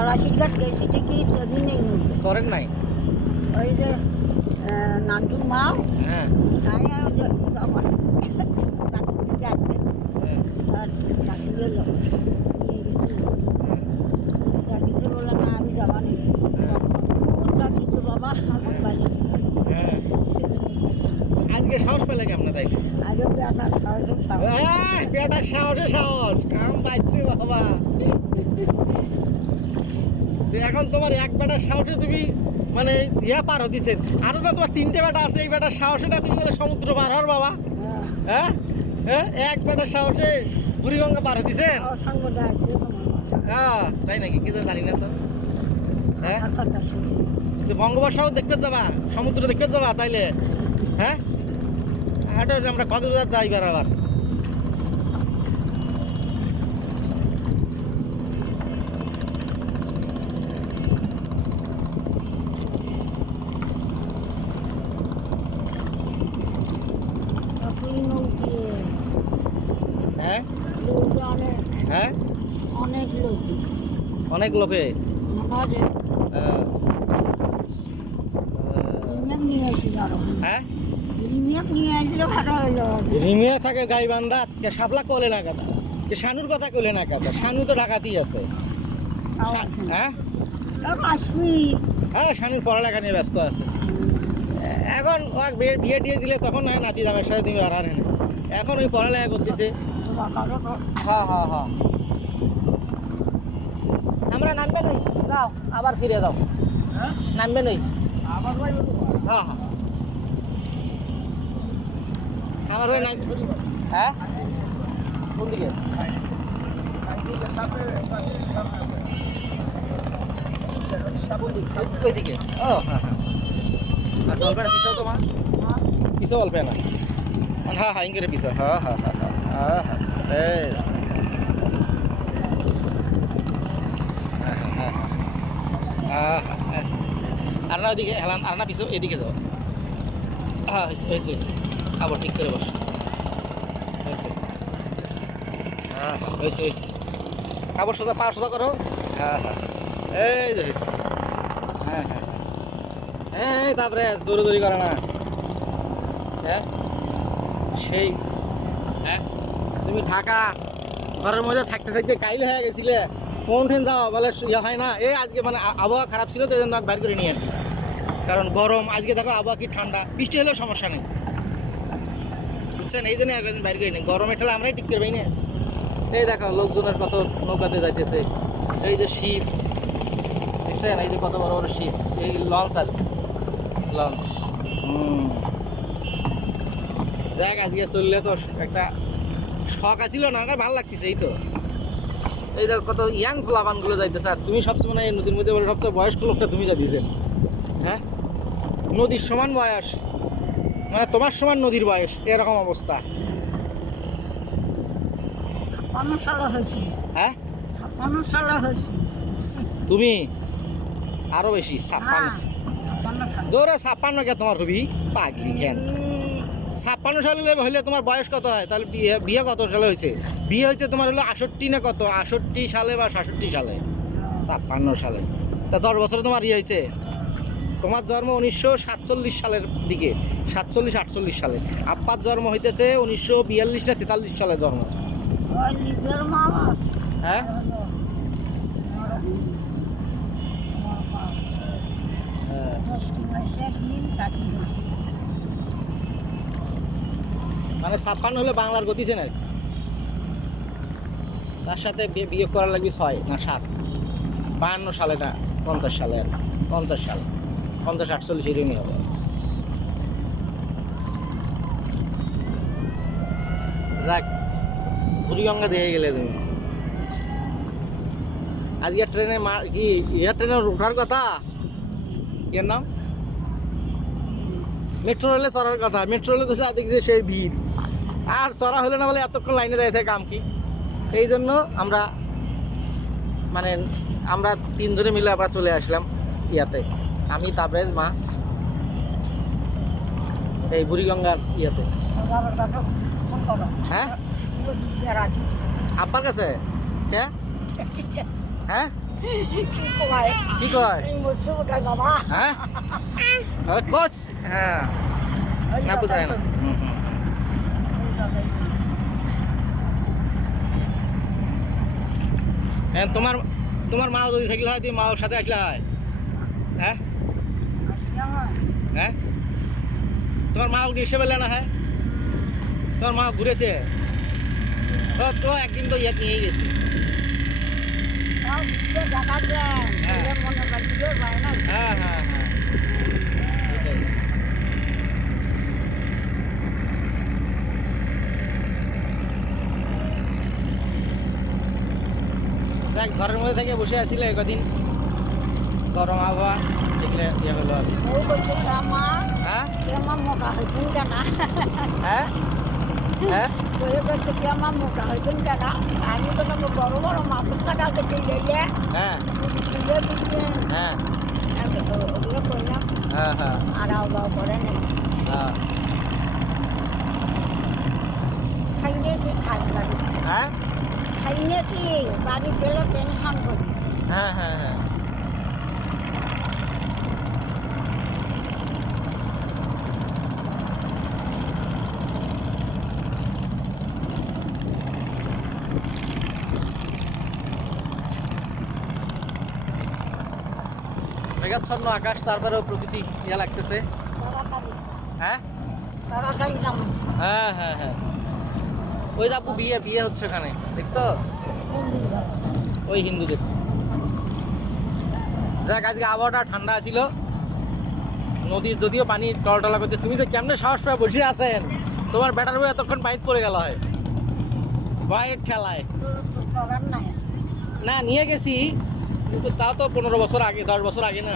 বালাসিঘাট গেছি ঠিকই সেদিন নেই সরেন নাই? ওই যে নান্টুর মা হ্যাঁ তাই আমার চাকরি দিকে আছে আর চাকরি গেল নিয়ে গেছি চাকরিছে বলে না আমি যাবা নেই চাকরিছে বাবা আমার বাড়ি হ্যাঁ। আজকে সাহস পেলে কেমন তাই? আজও পেটার সাহসে সাহস কাম পাইছে বাবা। এখন তোমার এক বেটার সাহসে তুমি মানে ইয়া পার হতেছেন, আরো না তোমার তিনটে বেটা আছে, এই বেটার সাহসে না তুমি সমুদ্র পার হর বাবা। হ্যাঁ হ্যাঁ, এক বেটার সাহসে বুড়িগঙ্গা পার হতেছেন। হ্যাঁ তাই নাকি? কি জানি না তো। হ্যাঁ বঙ্গোপসাগর দেখতে যাবা, সমুদ্র দেখতে যাবা তাইলে? হ্যাঁ এটা আমরা কক্সবাজার যাইবার আবার। হ্যাঁ হ্যাঁ অনেক লোক অনেক লোকে নিয়ে আসি আরো হ্যাঁ নিয়ে আসলে ভালো হইলো রিমিয়া থাকে গাইবান্ধাত কে সাবলা কলে না কথা, কে শানুর কথা কলে না কথা। শানু তো ঢাকাতেই আছে। হ্যাঁ আসবি হ্যাঁ শানুর পড়ালেখা নিয়ে ব্যস্ত আছে এখন। ওকে বিয়ে দিয়ে দিলে তখন নয় নাতি জামের সাথে তুমি আর আনে, এখন ওই পড়ালেখা করতেছে। হ্যাঁ হ্যাঁ হ্যাঁ আমরা নামবে নেই, যাও আবার ফিরে যাও। নামবে নেই হ্যাঁ হ্যাঁ আমার ওই নাম। হ্যাঁ কোন দিকে? ওইদিকে। ও হ্যাঁ হ্যাঁ আচ্ছা, অল্প পিছাও তোমার পিছাও অল্প না। হ্যাঁ হ্যাঁ ইঙ্গিরে পিছা। হ্যাঁ হ্যাঁ হ্যাঁ হ্যাঁ হ্যাঁ আর না ওইদিকে হেলান, আর না পিছু এদিকে যাও। হ্যাঁ হয়েছে হয়েছে হয়েছে, আবার ঠিক করে বস। হয়েছে হ্যাঁ হ্যাঁ হয়েছে হয়েছে, আবার সোজা পা সোজা করো। হ্যাঁ হ্যাঁ এই যে হয়েছে। হ্যাঁ হ্যাঁ হ্যাঁ তারপরে দৌড়ি করে না। হ্যাঁ সেই হ্যাঁ তুমি ঢাকা ঘরের মধ্যে থাকতে থাকতে কাইল হয়ে গেছিলে, কোন ট্রেন যাওয়া বলে ইয়ে হয় না। এই আজকে মানে আবহাওয়া খারাপ ছিল তো এই জন্য বাইর করে নিয়ে আর কি, কারণ গরম। আজকে দেখো আবহাওয়া কি ঠান্ডা, বৃষ্টি হলেও সমস্যা নেই বুঝছেন, এই জন্য একদিন বাইর করে নিই। গরমে ঠেলে আমরাই ঠিক করবেই না। এই দেখো লোকজনের কত নৌকাতে যাইতেছে, এই যে শিপ দেখছেন, এই যে কত বড় বড় শিপ, এই লঞ্চ আর লঞ্চ। যাক আজকে চললে তো একটা শখ আছিল না, ভালো লাগতেছে। এই তো এই দেখো কত ইয়াং ফ্লাবানগুলো যাইতেছে। আর তুমি সবচেয়ে মানে এই নদীর মধ্যে সবচেয়ে বয়স্ক লোকটা তুমি যা দিয়েছেন। হ্যাঁ নদীর সমান বয়স, মানে তোমার সমান নদীর বয়স, এরকম অবস্থা। 56 সালে হয়েছে। হ্যাঁ 56 সালে হয়েছে। তুমি আরো বেশি 56। দৌড়ে 56 কে তোমার হবি পাগলি কেন? 56 সালে হলে তোমার বয়স কত হয় তাহলে? বিয়ে কত সালে হয়েছে? বিয়ে হয়েছে তোমার হলো 68 না কত, 68 সালে বা 67 সালে। 56 সালে তা 10 বছরে তোমার ইয়ে হয়েছে। তোমার জন্ম 1947 সালের দিকে, 47-48 সালে। আব্বার জন্ম হইতেছে 1942 না 43 সালে জন্ম। হ্যাঁ মানে 56 হলে বাংলার গতিছে না, তার সাথে বিয়ে করার লাগবে 6 না 7, 52 সালে না 50 সালে, আর 50 সালে 50-48 এরকমই হবে। যাক বুড়িগঙ্গা দিয়ে গেলে তুমি। আজকে ট্রেনে কি এয়ার ট্রেনে ওঠার কথা, এর নাম মেট্রো রেলে চড়ার কথা। মেট্রো রেলে তো দেখছি সেই ভিড়, আর চড়া হলে না বলে এতক্ষণ লাইনে দাঁড়িয়ে থাকে কাম কি। এই জন্য আমরা মানে আমরা 3 জনে মিলে আমরা চলে আসলাম ইয়াতে, আমি তারপরে মা এই বুড়িগঙ্গার ইয়াতে। হ্যাঁ আব্বার কাছে কে? হ্যাঁ কি কয় কি কয় এই মুছু উঠাই বাবা হ্যাঁ কোচ হ্যাঁ না বুঝায় না হ্যাঁ তোমার তোমার মা যদি থাকলে হয় তুমি মার সাথে আসলে হয় হ্যাঁ হ্যাঁ তোমার মা এসে পেলে না হয় তোমার মা ঘুরেছে ও তো একদিন তো ইয়ে নিয়ে গেছি মনে করছিল না হ্যাঁ হ্যাঁ হ্যাঁ এটাই। দেখ ঘরের মধ্যে থেকে বসে আছিলে কদিন গরম আবহাওয়া সেগুলো ইয়ে হলো আর কি। ও বলছে আমার হ্যাঁ আমার মোটা হয়েছেন কেন হ্যাঁ হ্যাঁ ওই বলছে কি আমার মোটা হয়েছেন কেন আমি তো বড় বড় মাপুর কাটা কেটে গেলে হ্যাঁ দিলে দিচ্ছেন হ্যাঁ ওগুলো করলাম হ্যাঁ হ্যাঁ আর আওয়াও করে নেই হ্যাঁ খাইলে কি কাজ বাড়ি হ্যাঁ খাইলে কি বাড়ি পেলে টেনশন করি হ্যাঁ হ্যাঁ হ্যাঁ মেঘাচ্ছন্ন আকাশ তারপরেও প্রকৃতি ইয়া লাগতেছে তাড়াতাড়ি হ্যাঁ তাড়াতাড়ি যাম হ্যাঁ হ্যাঁ হ্যাঁ ওই যে আপু বিয়ে বিয়ে হচ্ছে ওখানে দেখছো ওই হিন্দুদের যাক আজকে আবহাওয়াটা ঠান্ডা ছিল নদীর যদিও পানি টলটলা করতে তুমি তো কেমনে সাহস পায় বসে আছেন তোমার ব্যাটার বই এতক্ষণ বাইক পড়ে গেল হয় বাইক ঠেলায় করার নাই না নিয়ে গেছি কিন্তু তা তো 15 বছর আগে 10 বছর আগে না